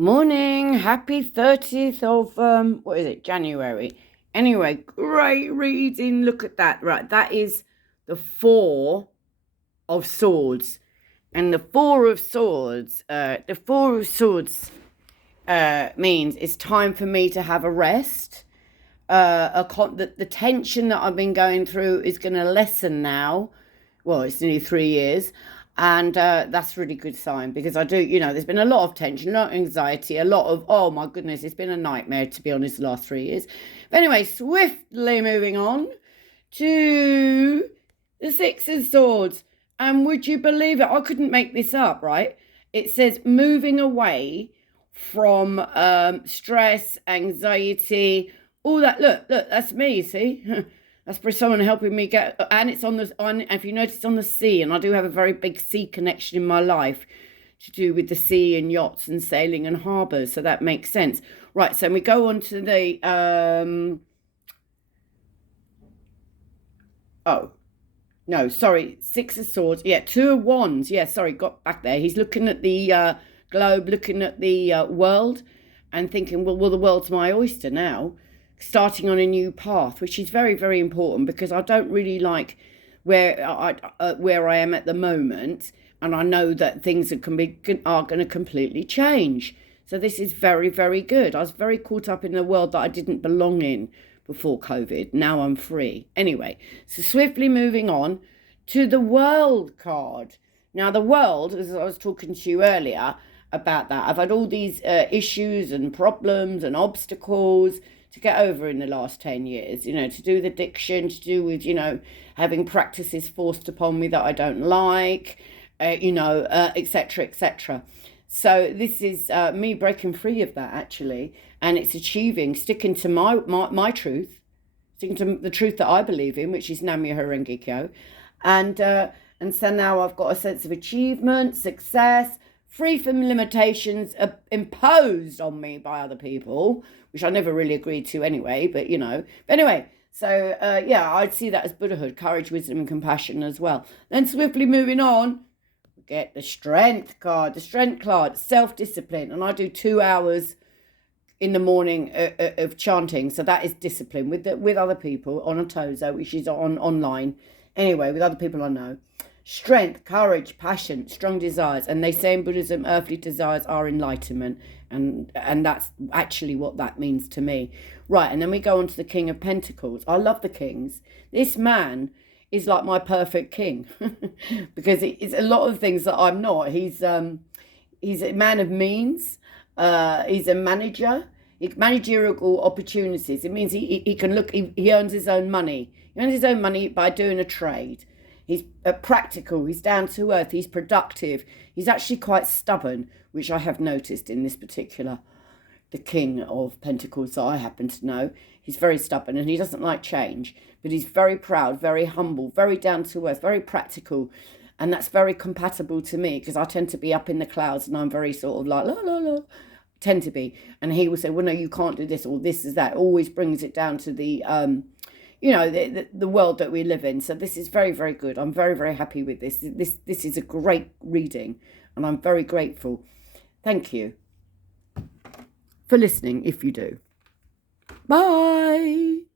Morning, happy 30th of, January. Anyway, great reading. Look at that. Right, that is the Four of Swords. And the Four of Swords, means it's time for me to have a rest. The tension that I've been going through is going to lessen now. Well, it's nearly 3 years. And that's a really good sign because there's been a lot of tension, a lot of anxiety, a lot of, oh my goodness, it's been a nightmare, to be honest, the last 3 years. But anyway, swiftly moving on to the Six of Swords. And would you believe it? I couldn't make this up, right? It says moving away from stress, anxiety, all that. Look, that's me, see? That's for someone helping me get, and it's if you notice, on the sea, and I do have a very big sea connection in my life to do with the sea and yachts and sailing and harbours, so that makes sense. Right, so we go on to the, Six of Swords, Two of Wands, got back there. He's looking at the globe, looking at the world, and thinking, well, the world's my oyster now. Starting on a new path, which is very, very important because I don't really like where I am at the moment, and I know that things are going to completely change. So this is very, very good. I was very caught up in a world that I didn't belong in before COVID. Now I'm free. Anyway, so swiftly moving on to the World card. Now the World, as I was talking to you earlier about that, I've had all these issues and problems and obstacles to get over in the last 10 years, to do with addiction, to do with, having practices forced upon me that I don't like, etc., etc. So this is me breaking free of that, actually, and it's sticking to my truth, sticking to the truth that I believe in, which is Namyo Horenge Kyo. And so now I've got a sense of achievement, success, free from limitations imposed on me by other people, which I never really agreed to anyway, but anyway, so I'd see that as Buddhahood, courage, wisdom, and compassion as well. Then swiftly moving on, we get the Strength card, self-discipline, and I do 2 hours in the morning of chanting, so that is discipline with other people on a Tozo, which is online, anyway, with other people I know. Strength, courage, passion, strong desires. And they say in Buddhism, earthly desires are enlightenment. And that's actually what that means to me. Right, and then we go on to the King of Pentacles. I love the kings. This man is like my perfect king because it's a lot of things that I'm not. He's a man of means. He's a manager. Managerial opportunities. It means he can look, he earns his own money. He earns his own money by doing a trade. He's practical, he's down to earth, he's productive. He's actually quite stubborn, which I have noticed in this particular, the King of Pentacles that I happen to know. He's very stubborn and he doesn't like change, but he's very proud, very humble, very down to earth, very practical. And that's very compatible to me because I tend to be up in the clouds and I'm very sort of like, la, la, la, tend to be. And he will say, well, no, you can't do this or this is that. Always brings it down to the the world that we live in. So this is very, very good. I'm very, very happy with this. This is a great reading and I'm very grateful. Thank you for listening if you do. Bye.